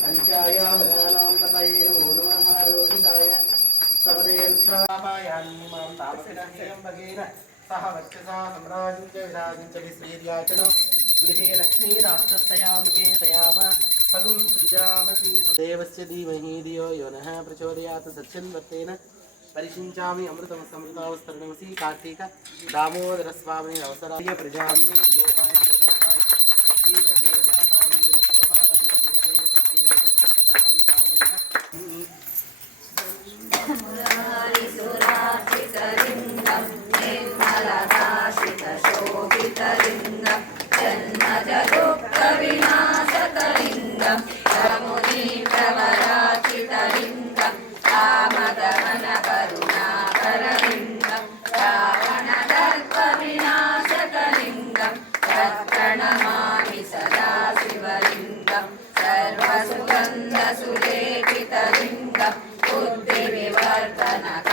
पंचाय वदानां तपये नमो नमः रोहिताय सवदेक्षापायान्नि मां तापसिनः हेयं सह वर्चसा सम्राजं च विराजं च विश्वेर्याचनो गृहे लक्ष्मीराष्ट्रस्तयामुखे तयाम पगुं सृजामसि देवस्य धीमहि धियो यो नः प्रचोदयात् सत्यन्वर्तेन परिशिञ्चामि अमृतमसमृतावस्तरणमसि कार्तिक दामोदरस्वामिनि अवसराय प्रजाम्ये गोपाय जीवते जातां जनिष्यमाणां चन्द्रिके प्रत्येकसत्सितां मुरारिसुरार्चितलिङ्गं निर्मलदाशितशोभितलिङ्गं जन्मजदुःखविनाशकलिङ्गं मुनिप्रवरार्चितलिङ्गं कामदहनकरुणाकरलिङ्गं रावणदर्पविनाशकलिङ्गं तत्प्रणमामि सदा शिवलिङ्गं सर्वसुगन्धसुलेपितलिङ्गं बुद्धिविवर्धनक